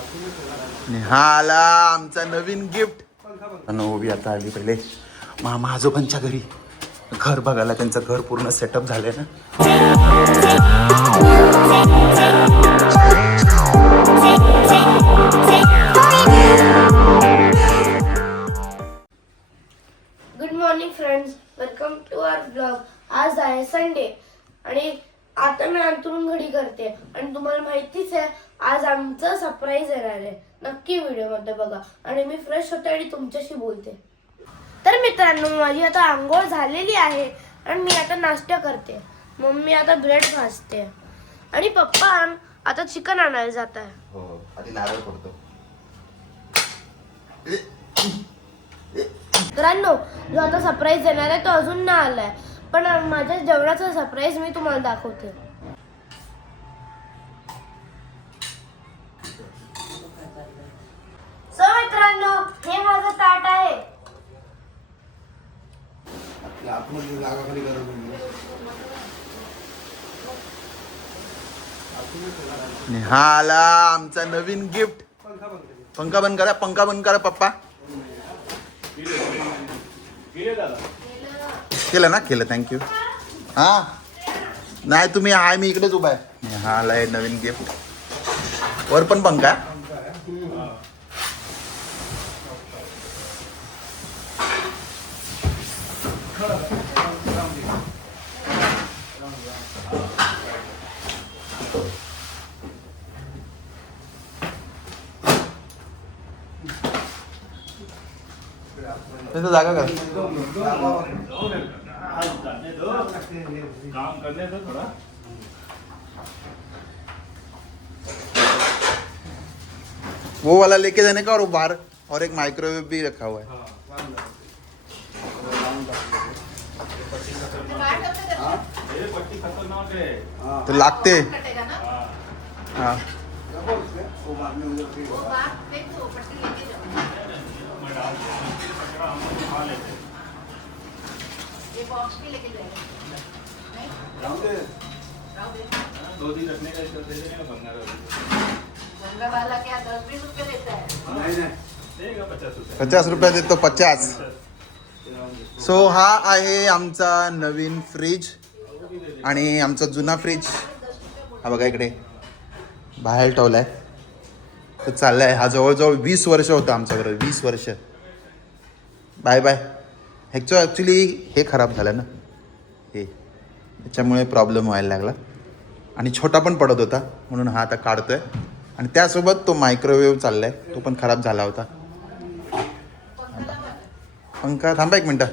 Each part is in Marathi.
हा आला आमचा नवीन गिफ्ट. नववी आता आली पहिले मामा आजोबांच्या घरी घर बघायला. त्यांचं घर पूर्ण सेटअप झालंय ना. Good morning friends, welcome to our blog. आज आहे संडे आणि आता मी अंथरूण घडी करते आणि तुम्हाला माहितीच आहे आज आमचं सरप्राईज येणार आहे. नक्की व्हिडिओमध्ये बघा आणि मी फ्रेश होते आणि तुमच्याशी बोलते. तर मित्रांनो, माझी आता आंघोळ झालेली आहे आणि मी आता नाश्ता करते. मम्मी आता ब्रेड भाजते आणि पप्पा आता चिकन आणायला जात आहे. हो, आधी नारळ पडतो. मित्रांनो, जो आता सरप्राईज देणार आहे तो अजून नाही आलाय, पण माझ्या जेवणाचा सरप्राईज मी तुम्हाला दाखवते. सो मित्रांनो, हे माझं ताट आहे. हा आला आमचा नवीन गिफ्ट. पंखा बंद करा, पंखा बंद करा पप्पा. केलं ना, केलं. थँक्यू. हा नाही तुम्ही हाय, मी इकडेच उभा आहे. हा आलाय नवीन गिफ्ट. वर पण पंखा. जागा का काम करने दो थोड़ा. वो वाला लेके जाने का और वो बाहर और एक माइक्रोवेव भी रखा हुआ है. पट्टी खतरनाक है. तो लागते. हाँ दो दिन रखने का दे देने का भंगार वाला क्या 10-20 रुपए लेता है? देगा 50 रुपये. 50 रुपये देतो. 50. सो हा आहे आमचा नवीन फ्रीज आणि आमचा जुना फ्रीज हा बघा इकडे बाहेर ठेवलाय. तर चाललाय हा जवळजवळ 20 वर्ष होता आमच्याकडे. 20 वर्ष. Bye bye. ॲक्च्युली हे खराब झालं ना, हे त्याच्यामुळे प्रॉब्लेम व्हायला लागला आणि छोटा पण पडत होता म्हणून हा आता काढतोय. आणि त्यासोबत तो मायक्रोवेव्ह चाललाय, तो पण खराब झाला होता. पंखा थांबा एक मिनटं.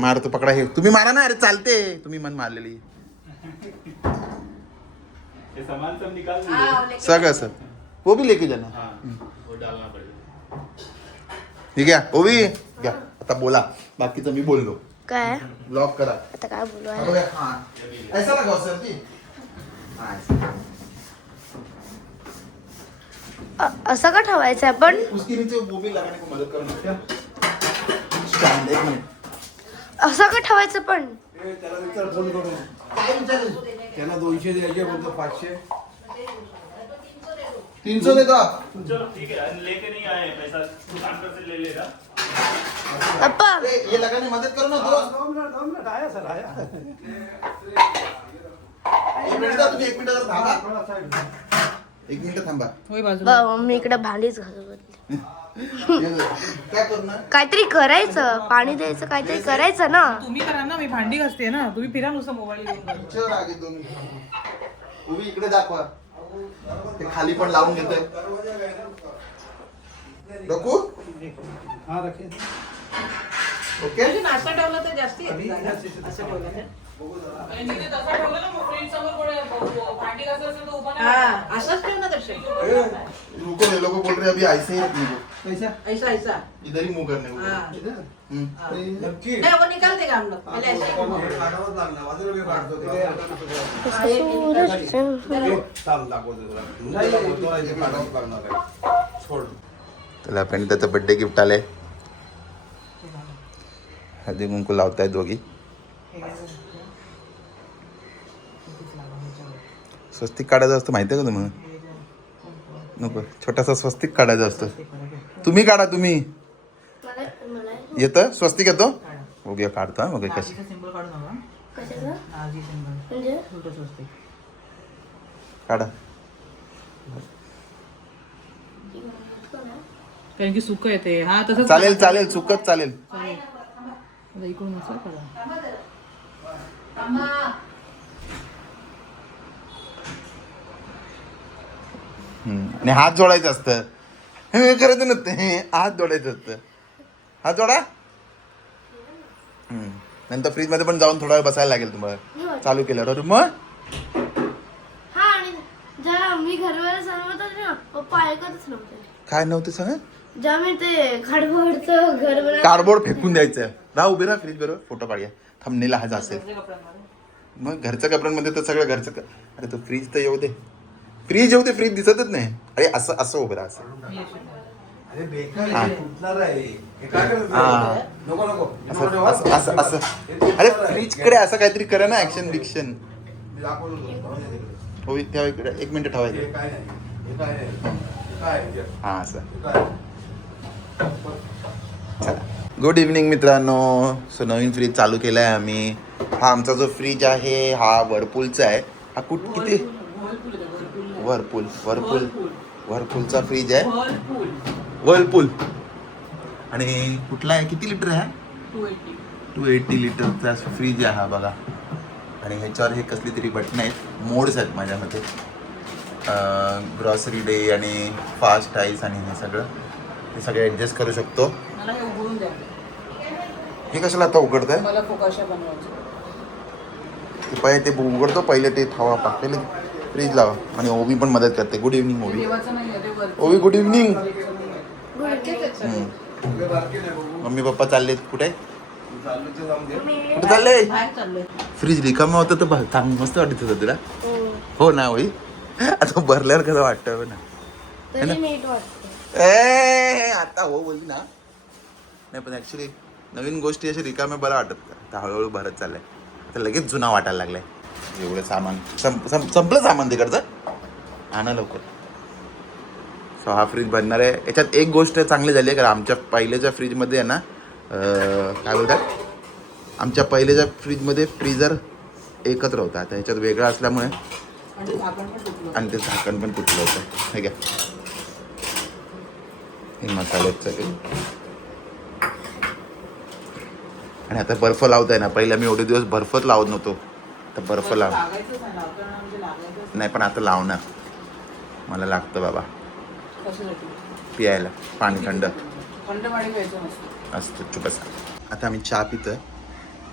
मारतो, पकडा. हे तुम्ही मारा ना. अरे चालते, तुम्ही मन मारलेली. ये सामान सब निकाल हाँ, दीजिए. सगळं सर वो भी लेके जाना. हाँ, वो डालना पड़ेगा. ठीक आहे, वो भी घ्या. आता बोला, बाकीचं मी बोललो. काय ब्लॉक करा. आता काय बोलू हा आहे? बघा, हा ऐसा लगाओ सर जी. हा, ऐसा. असं का ठेवायचं आहे पण? उसके नीचे वो भी लगाने को मदद करो क्या. स्टँड. एक मिनिट. असं का ठेवायचं पण? त्याला विचार फोन करून. काय विचारेल? त्यांना 200 द्यायचे बोलतो 500. 300 देतो आप. चलो ठीक है. लेके नहीं आए पैसा, दुकान पर से ले लेगा. पप्पा ये लगाने मदद करो ना दोस्त. 2 मिनिट आया सर आया. एक मिनिट तुम्ही 1 मिनिट थांबा. 1 मिनिट थांबा. मम्मी इकडे भांडीच घालत होती. काय करणार. काहीतरी करायचं, पाणी द्यायचं, काहीतरी करायचं ना. तुम्ही करा ना, मी भांडी घासते ना. तुम्ही फिरा नुसतं मोबाईल घेऊन. पिक्चर आगे 2 मिनिट. उभी इकडे दाखवा. ते खाली पण लावून घेतोय. रखू. हा रखे. ओके. नाश्ता ठेवला तर जास्ती असं ठेवलं. आणि तिथे तसं ठेवलं ना, मग फ्रीज समोर भांडी घासत असेल तर उभा नाही. असंच ठेव ना दर्शन. रुको, ये लोग बोल रहे हैं अभी ऐसे ही रखने को. पैसा ऐसा ऐसा. इधर ही मुंह करने को. हाँ. हम्म. नक्की नहीं वो निकालते का हम लोग पहले ऐसे. काढावंच लागणार. बाजूला मी काढतो ते. थांब दाखवतो तुला. नाही काढावंच लागणार आहे. सोड. त्याला पण त्याचं बर्थडे गिफ्ट आलंय. हळदी कुंकू लावताय दोघी. स्वस्तिक काढायचं असतं माहिती आहे का तुम्हाला. नको, छोटासा स्वस्तिक काढायचा असतो. तुम्ही काढा, तुम्ही मला मला येतं स्वस्तिक येतो. बघूया काढता बघ कशी. सिंबल काढू नका. कशाचं नाजी सिंबल. म्हणजे छोटं स्वस्तिक. काढा. कारण की सुक येते. हा तसंच चालेल चालेल, चुकत चालेल. आता इकडून असं करा. आणि हात जोडायचं असतं. हे करायचं नसतं, हे हात जोडायचं असतं. हात जोडा. नंतर फ्रीज मध्ये पण जाऊन थोडा वेळ बसायला लागेल तुम्हाला चालू केल्यावर. मग हा आणि जेव्हा मी घरवाला सांगत होते ना पप्पा ऐकतच नव्हते. काय नव्हतं सांग. जेव्हा मी ते कार्डबोर्डचं घर बनवलं कार्डबोर्ड फेकून द्यायचं. राहा उभे राहा फ्रीज बरोबर, फोटो काढूया. थंबनेला हा असेल. मग घरच्या कपड्यांमध्ये तर सगळं घरचं अरे तो फ्रीज तर येऊ दे. फ्रीज येऊ दे, फ्रीज दिसतच नाही. अरे असं असं उभं राहा असं. अरे बेकार आहे, फुटणार आहे. हे काय करत हा. आहे? नको नको असं असं असं असं. अरे फ्रीज कडे असं काहीतरी करा ना, ऍक्शन बिक्शन. मी दाखवलं होतं. हो त्या इकडे 1 मिनिट ठेवायचं. हे काय नाही, हे काय नाही, हे काय आहे? हा असं. हे काय? चला गुड इव्हनिंग मित्रांनो. सो नवीन फ्रीज चालू केला आहे आम्ही. हा आमचा जो फ्रीज आहे हा व्हरपूलचा आहे. हा किती व्हरपूलचा फ्रीज आहे. व्हरपूल. आणि कुठला आहे, किती लिटर आहे? 280 लिटरचा फ्रीज आहे हा बघा. आणि ह्याच्यावर हे कसली तरी बटन आहेत, मोड्स आहेत माझ्यामध्ये. ग्रॉसरी डे आणि फास्ट आईस आणि हे सगळं हे सगळे ॲडजस्ट करू शकतो. मला हे उघडून द्या. हे कशाला आता उघडतंय? मला फोकाशा बनवायचं. ते पहिले ते उघडतो, पहिले ते थावा पहिले फ्रीज लावा. आणि ओवी पण मदत करते. गुड इव्हनिंग ओवी. देवाचं नाही आहे, ते वरचं. ओवी गुड इव्हनिंग. तुझे बारके नाही बघू. मम्मी पप्पा चाललेत कुठे? चाललं तर जाऊन दे. कुठे चालले? बाहेर चाललोय. फ्रीज रिकामा होतं तर चांगलं मस्त वाटत होतं तुला. हो ना ओवी. आता भरल्यावर कसं वाटतं ना. तरी नीट वाटतं. आता हो बोलली ना. नाही पण ऍक्च्युली नवीन गोष्टी अशा रिकाम्या बरं वाटत. आता हळूहळू भरत चाललंय. आता लगेच जुना वाटायला लागलाय. एवढं सामान संपलं सामान तिकडचं. आणा लवकर. सो हा फ्रीज बनणार आहे. याच्यात एक गोष्ट चांगली झाली आहे कारण आमच्या पहिल्याच्या फ्रीजमध्ये आहे ना काय बोलतात, आमच्या पहिल्याच्या फ्रीजमध्ये फ्रीजर एकत्र होता. आता ह्याच्यात वेगळा असल्यामुळे आणि ते झाकण पण तुटलं. आणि ते झाकण पण तुटलं होतं. हे घ्या हे मसाल्याचं सगळे. आणि आता बर्फ लावताय ना. पहिला मी एवढे दिवस बर्फच लावत नव्हतो. तर बर्फ लाव लागायचंच नाही, लावताना म्हणजे लागायचंच नाही पण आता लावणार. मला लागतं बाबा कशासाठी? पियायला पाणी थंड थंड पाणी प्यायचं नसतं. असतं छोटंसं. आता आम्ही चहा पितोय.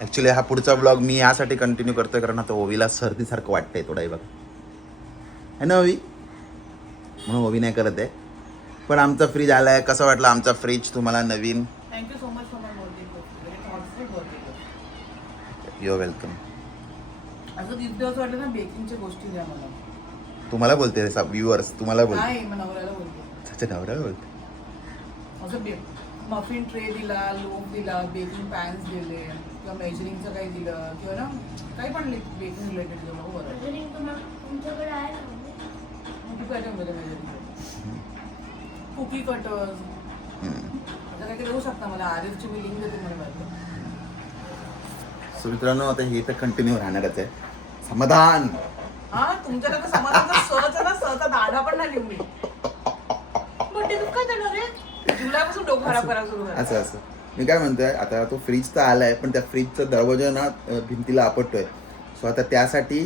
ॲक्च्युली हा पुढचा ब्लॉग मी यासाठी कंटिन्यू करतोय कारण आता ओवीला सर्दीसारखं वाटतंय थोडंही बघा. है ना ओवी? म्हणून ओवी नाही करत आहे. पण आमचा फ्रीज आला आहे. कसं वाटलं आमचा फ्रीज तुम्हाला नवीन? Thank you so much for my birthday. You're welcome. असं तिथे असं वाटलं ना बेकिंगच्या गोष्टी द्या मला. तुम्हाला बोलते व्ह्युअर्स तुम्हाला बोलते. नाही मग नवऱ्याला बोलतो. त्याच्या नवऱ्याला बोलते. असं मफिन ट्रे दिला, लोफ दिला, बेकिंग पॅन्स दिले किंवा मेजरिंगचं काही दिलं किंवा ना काही पण बेकिंग रिलेटेड दिलं. हो बरं. मेजरिंग तुमच्याकडे आहे ना? किती आयटम दिले मेजरिंग? कुकी कटर्स आता काही देऊ शकता मला. आरिफची मी लिंक देते मला माहिती. सो मित्रांनो आता हे तर कंटिन्यू राहणारच आहे. समाधान. हा तुमच्याला तर समाजाचा सहचा ना सहचा दाडा पण नाही लिहून मी. बड्डे तू काय देणार रे? जुलैपासून डोकं खराब करायला सुरू झालं. असं मी काय म्हणतोय, आता तो फ्रीज तर आलाय पण त्या फ्रीजचा दरवाजा ना भिंतीला आपटतोय. सो आता त्यासाठी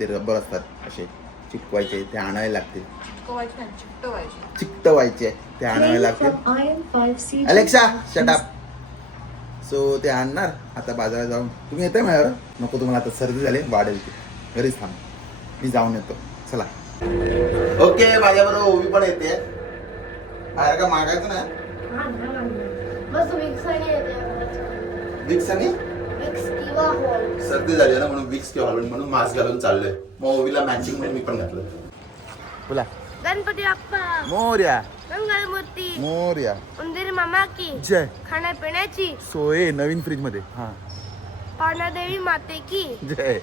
ते रबर असतात असे चिटकवायचे, ते आणायला लागतील. चिकटवायची नाही, चिकटवायची. चिकटवायचे ते आणावे लागतील. Alexa shut up. सो ते आणणार आता बाजारात जाऊन. तुम्ही येताय माझ्यावर? नको तुम्हाला आता सर्दी झाली वाढेल ती. घरीच थांब, मी जाऊन येतो. चला. ओके माझ्याबरोबर ओवी पण येते. बाहेर का मागायचं ना. बस विक्स आणि येते. विक्स आणि विक्स किंवा हॉल. सर्दी झाली ना म्हणून विक्स किंवा हॉल म्हणून मास्क घालून चाललोय. मग ओवीला मॅचिंग मध्ये मी पण घातलं. बोला गणपती बाप्पा मोरया. मंगलमूर्ती मोरया. उंदीर मामा की जय. खाण्यापिण्याची सोय नवीन फ्रीज मध्ये. हा पावनादेवी माते की जय.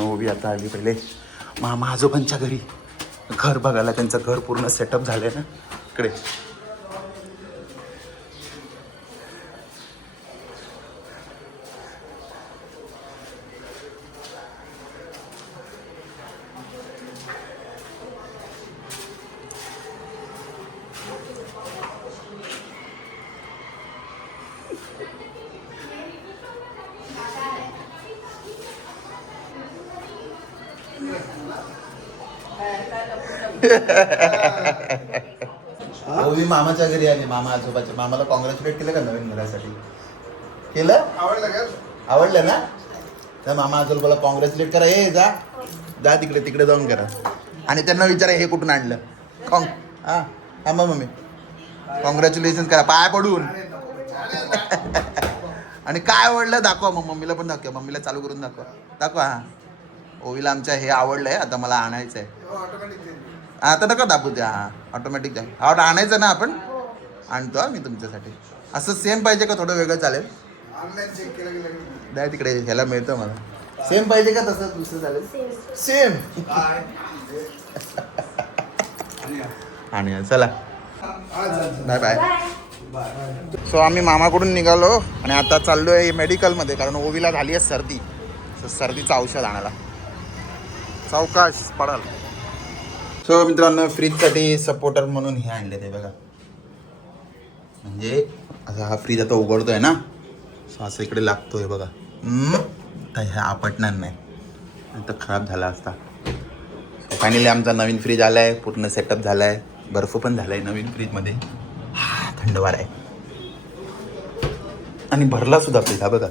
ओवी आता आली पहिले मामा आजोबांच्या घरी. घर बघायला. त्यांचं घर पूर्ण सेटअप झालंय ना इकडे. ओवी मामाच्या घरी आली. मामा आजोबाच्या. मामाला कॉंग्रॅच्युलेट केलं का नवीन घरासाठी? केलं? आवडलं का? आवडलं ना? तर मामा आजोबाला कॉंग्रॅच्युलेट करा. ए जा जा तिकडे जाऊन करा. आणि त्यांना विचारा हे कुठून आणलं. हा थांबा मम्मी. कॉंग्रॅच्युलेशन करा पाय पडून. आणि काय आवडलं दाखवा. मग मम्मीला पण दाखवा. मम्मीला चालू करून दाखवा. हा ओवीला आमच्या हे आवडलंय. आता मला आणायचं आहे. आता नका दाखवू द्या. हा ऑटोमॅटिक द्या. हा आणायचं ना आपण. आणतो हा मी तुमच्यासाठी. असं सेम पाहिजे का थोडं वेगळं चालेल? ऑनलाईन चेक केलं गेलं. नाही तिकडे ह्याला मिळतं मला. सेम पाहिजे का तसं दुसरं चालेल? सेम. आणि चला बाय बाय. सो आम्ही मामाकडून निघालो आणि आता चाललो आहे मेडिकलमध्ये. कारण ओवीला झाली आहे सर्दी. सर्दीचं औषध आणायला. सावकाश पडाल. सो मित्रांनो फ्रीजसाठी सपोर्टर म्हणून हे आणले ते बघा. म्हणजे आता हा फ्रीज आता उघडतोय ना. सो असं इकडे लागतोय बघा. तर ह्या आपटणार नाही. आता खराब झाला असता. सो फायनली आमचा नवीन फ्रीज आला आहे. पूर्ण सेटअप झाला आहे. बर्फ पण झाला आहे नवीन फ्रीजमध्ये. थंडवार आहे. आणि भरला सुद्धा फ्रीज हा बघा.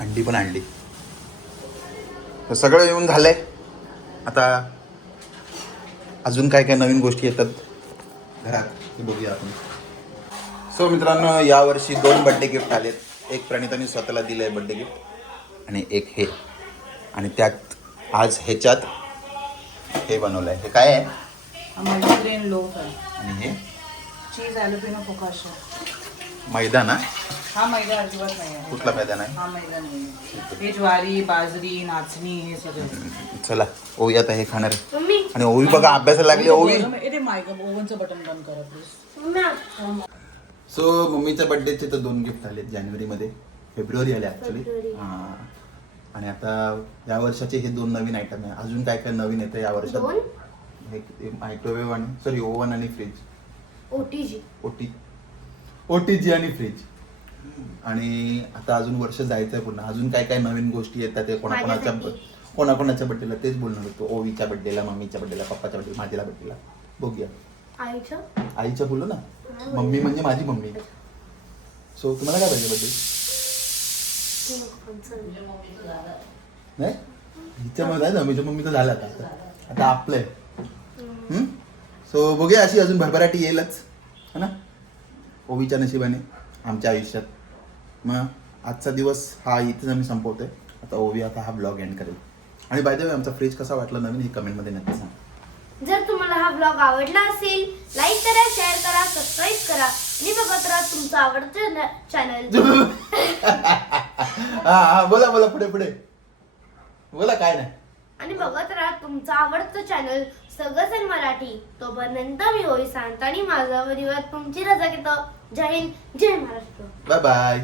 अंडी पण आणली. तर सगळं येऊन झालंय. आता अजून काय काय नवीन गोष्टी येतात घरात ते बघूया आपण. सो मित्रांनो यावर्षी 2 बड्डे गिफ्ट आलेत. एक प्रणिताने स्वतःला दिलं आहे बड्डे गिफ्ट आणि एक हे. आणि त्यात आज ह्याच्यात हे बनवलं आहे. हे काय आहे? मल्टीग्रेन लोफ आहे. आणि हे चीज ॲलोपिनो फोकाशा. मैदा ना? हा मैदा अजिबात नाही आहे. कुठला मैदा नाही? हा मैदा नाही. हे ज्वारी बाजरी नाचणी हे सगळं. चला ओवी आता हे खाणार आहे. मम्मी आणि ओवी बघा अभ्यासाला लागली. ओवी ते ओव्हनचं बटन बंद करा प्लीज. मम्मी सो मम्मीच्या बड्डेचे तर 2 गिफ्ट आले जानेवारीमध्ये. फेब्रुवारी आले ॲक्च्युली. फेब्रुवारी. हां. आणि आता या वर्षाचे हे 2 नवीन आयटम आहे. अजून काय काय नवीन येतं या वर्षात? 2 हे मायक्रोवेव्ह आणि सॉरी ओव्हन आणि फ्रीज. OTG OTG आणि फ्रीज. आणि आता अजून वर्ष जायचं आहे पुन्हा. अजून काय काय नवीन गोष्टी येतात ते कोणाकोणाच्या बड्डेला तेच बोलणार होतो. ओवीच्या बड्डेला, मम्मीच्या बड्डेला, पप्पाच्या बड्डेला, माझ्या बड्डेला बघूया. आईच्या बोललो ना. मम्मी म्हणजे माझी मम्मी. सो तुम्हाला काय पाहिजे बड्डे? नाही हिच्या मध्ये ना माझ्या मम्मीचं झालं आता आपलं आहे. सो बघूया. अशी अजून भरभराटी येईलच है ना ओवीच्या नशिबाने आमच्या आयुष्यात. मग आजचा दिवस हा इथेच आम्ही संपवतोय. आता ओवी आता हा ब्लॉग एंड करेल. आणि बाय द वे आमचा फ्रीज कसा वाटला नवीन हे कमेंटमध्ये नक्की सांगा. जर तुम्हाला हा ब्लॉग आवडला असेल लाईक करा, शेअर करा, सबस्क्राईब करा आणि बघत राहा तुमचं आवडतं चॅनल. हा बोला पुढे बोला. काय नाही. आणि बघत राहा तुमचं आवडतं चॅनल सगळं मराठी. तोपर्यंत मी होई सांगता आणि माझा परिवार तुमची रजा घेतो. जय हिंद, जय महाराष्ट्र. Bye bye.